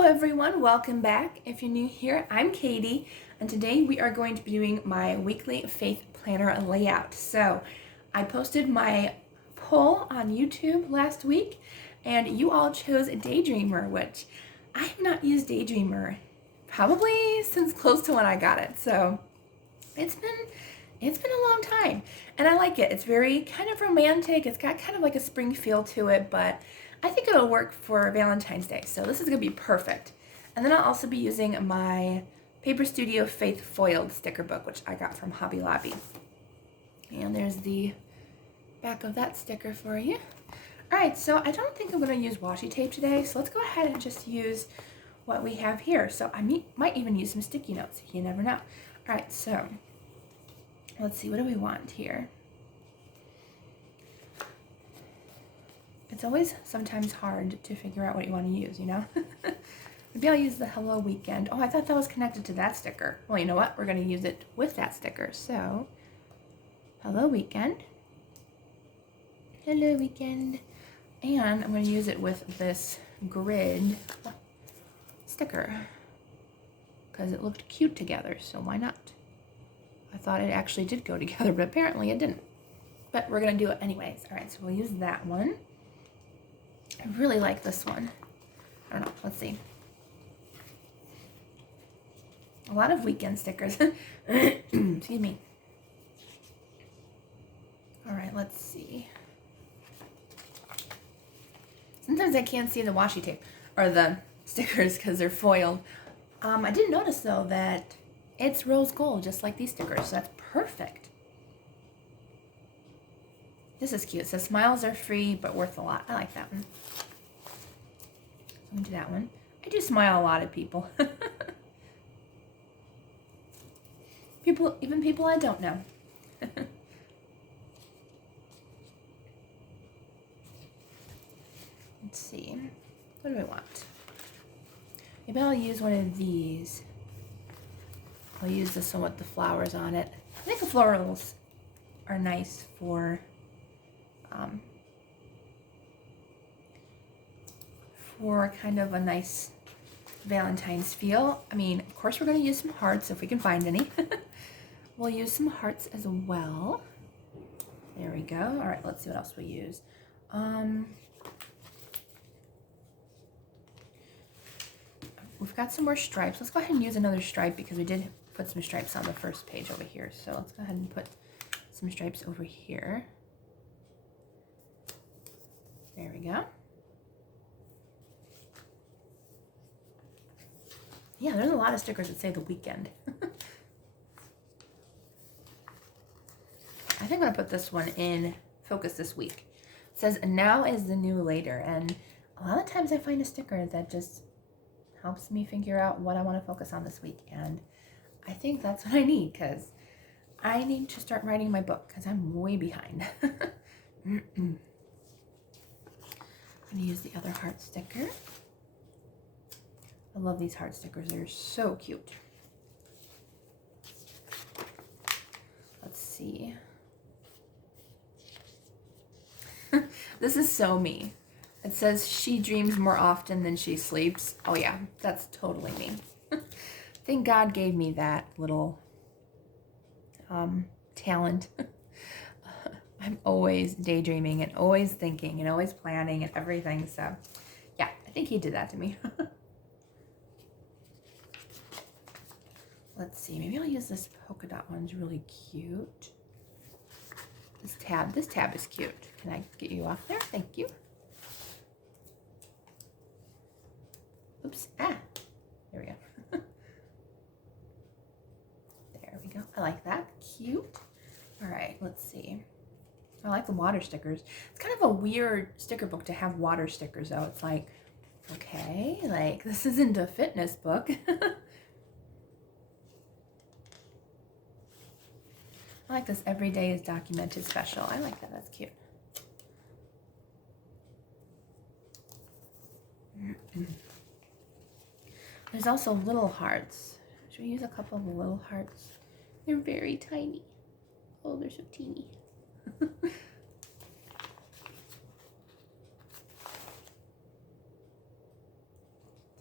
Hello everyone, welcome back. If you're new here, I'm Katie, and today we are going to be doing my weekly faith planner layout. So I posted my poll on YouTube last week, and you all chose Daydreamer, which I have not used Daydreamer probably since close to when I got it. So it's been a long time, and I like it. It's very kind of romantic. It's got kind of like a spring feel to it, but I think it'll work for Valentine's Day. So this is gonna be perfect. And then I'll also be using my Paper Studio Faith Foiled sticker book, which I got from Hobby Lobby. And there's the back of that sticker for you. All right, so I don't think I'm gonna use washi tape today, so let's go ahead and just use what we have here. So I might even use some sticky notes, you never know. All right, so let's see, what do we want here? It's always sometimes hard to figure out what you want to use, you know? Maybe I'll use the Hello Weekend. Oh, I thought that was connected to that sticker. Well, you know what? We're going to use it with that sticker. So, Hello Weekend. Hello Weekend. And I'm going to use it with this grid sticker because it looked cute together, so why not? I thought it actually did go together, but apparently it didn't. But we're going to do it anyways. All right, so we'll use that one. I really like this one. I don't know. Let's see. A lot of weekend stickers. Excuse me. All right, let's see. Sometimes I can't see the washi tape or the stickers because they're foiled. I did notice though that it's rose gold, just like these stickers. So that's perfect. This is cute. It says smiles are free, but worth a lot. I like that one. I'm gonna do that one. I do smile a lot at people. Even people I don't know. Let's see. What do I want? Maybe I'll use one of these. I'll use this one with the flowers on it. I think the florals are nice for kind of a nice Valentine's feel. I mean, of course we're going to use some hearts if we can find any. We'll use some hearts as well. There we go. All right, let's see what else we use. We've got some more stripes. Let's go ahead and use another stripe because we did put some stripes on the first page over here. So let's go ahead and put some stripes over here. There we go. Yeah, there's a lot of stickers that say the weekend. I think I'm gonna put this one in focus this week. It says, now is the new later. And a lot of times I find a sticker that just helps me figure out what I want to focus on this week. And I think that's what I need because I need to start writing my book because I'm way behind. I'm gonna use the other heart sticker. I love these heart stickers. They're so cute. Let's see. This is so me. It says she dreams more often than she sleeps. Oh yeah, that's totally me. Thank God gave me that little talent. I'm always daydreaming and always thinking and always planning and everything. So yeah, I think he did that to me. Let's see, maybe I'll use this polka dot one. It's really cute. This tab is cute. Can I get you off there? Thank you. Oops, there we go. There we go. I like that. Cute. All right, let's see. I like the water stickers. It's kind of a weird sticker book to have water stickers though. It's like, okay, like this isn't a fitness book. I like this every day is documented special. I like that. That's cute. There's also little hearts. Should we use a couple of the little hearts? They're very tiny. Oh, they're so teeny.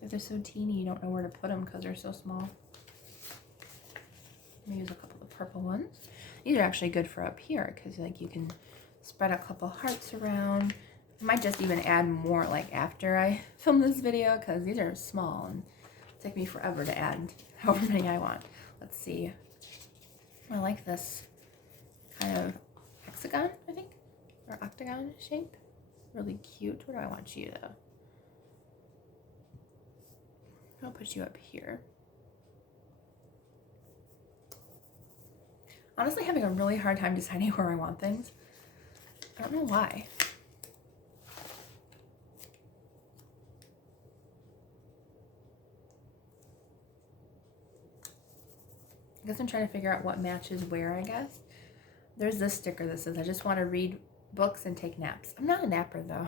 They're so teeny, you don't know where to put them because they're so small. I'm gonna use a couple of purple ones. These are actually good for up here because like you can spread a couple hearts around. I might just even add more like after I film this video because these are small and it'll take me forever to add however many I want. Let's see. I like this kind of hexagon, I think, or octagon shape. Really cute. Where do I want you though? I'll put you up here. Honestly, having a really hard time deciding where I want things. I don't know why. I guess I'm trying to figure out what matches where, I guess. There's this sticker that says, I just want to read books and take naps. I'm not a napper, though.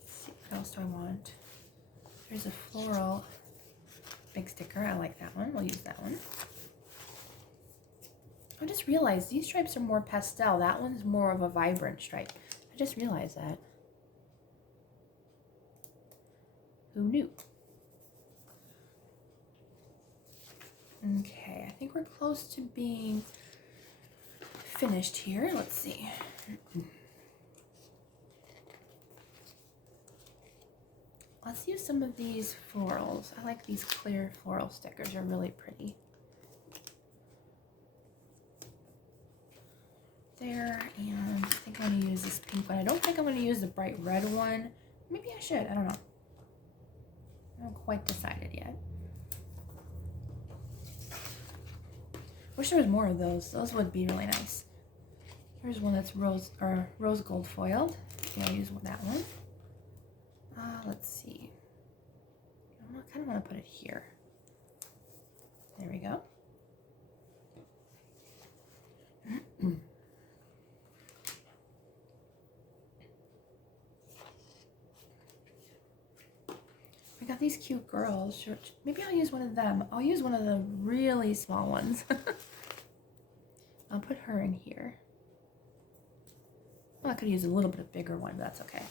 Let's see, what else do I want? There's a floral big sticker. I like that one. We'll use that one. I just realized these stripes are more pastel. That one's more of a vibrant stripe. I just realized that. Who knew? Okay, I think we're close to being finished here. Let's see. Let's use some of these florals. I like these clear floral stickers. They're really pretty. There, and I think I'm going to use this pink one. I don't think I'm going to use the bright red one. Maybe I should. I don't know. I haven't quite decided yet. Wish there was more of those. Those would be really nice. Here's one that's rose gold foiled. Maybe I'll use that one. Let's see. I kind of want to put it here. There we go. We got these cute girls. Sure. Maybe I'll use one of them. I'll use one of the really small ones. I'll put her in here. Well, I could use a little bit bigger one, but that's okay.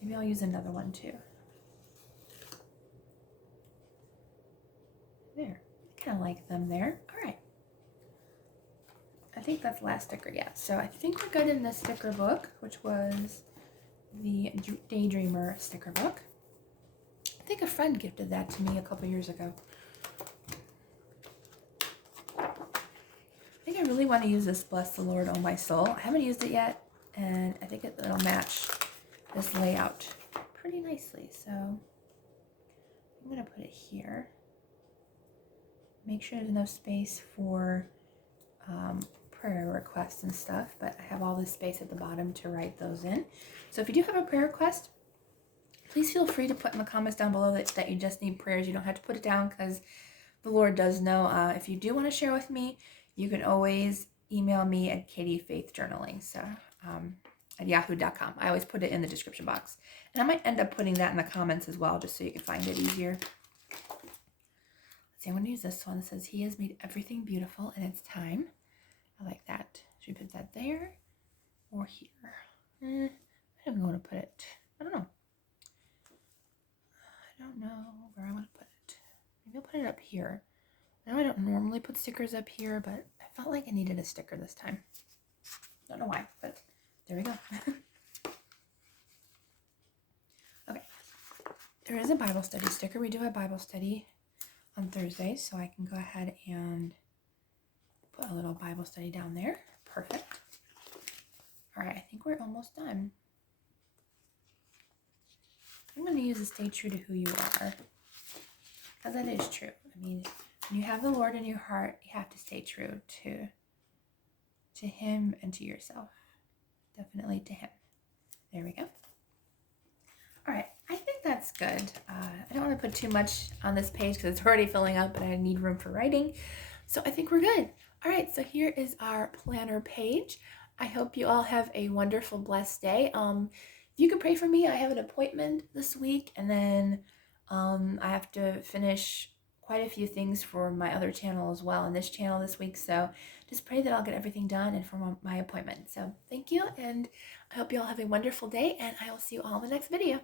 Maybe I'll use another one too. There. I kind of like them there. All right. I think that's the last sticker yet. So I think we're good in this sticker book, which was the Daydreamer sticker book. I think a friend gifted that to me a couple years ago. I think I really want to use this Bless the Lord, Oh My Soul. I haven't used it yet, and I think it'll match this layout pretty nicely. So I'm going to put it here. Make sure there's enough space for prayer requests and stuff, but I have all this space at the bottom to write those in. So if you do have a prayer request, please feel free to put in the comments down below that you just need prayers. You don't have to put it down because the Lord does know. If you do want to share with me, you can always email me at katiefaithjournaling, so at yahoo.com. I always put it in the description box. And I might end up putting that in the comments as well, just so you can find it easier. Let's see, I'm going to use this one. It says, He has made everything beautiful in its time. I like that. Should we put that there or here? I don't know where to put it. I don't know. I don't know where I want to put it. Maybe I'll put it up here. I know I don't normally put stickers up here, but I felt like I needed a sticker this time. Don't know why, but there we go. Okay. There is a Bible study sticker. We do have Bible study on Thursdays, so I can go ahead and put a little Bible study down there. Perfect. All right, I think we're almost done. I'm going to use a Stay True to Who You Are, because that is true. I mean, when you have the Lord in your heart, you have to stay true to Him and to yourself. Definitely to Him. There we go. All right, I think that's good. I don't want to put too much on this page because it's already filling up and I need room for writing. So I think we're good. All right, so here is our planner page. I hope you all have a wonderful, blessed day. If you could pray for me, I have an appointment this week, and then I have to finish quite a few things for my other channel as well, and this channel this week. So just pray that I'll get everything done and for my appointment. So thank you, and I hope you all have a wonderful day, and I will see you all in the next video.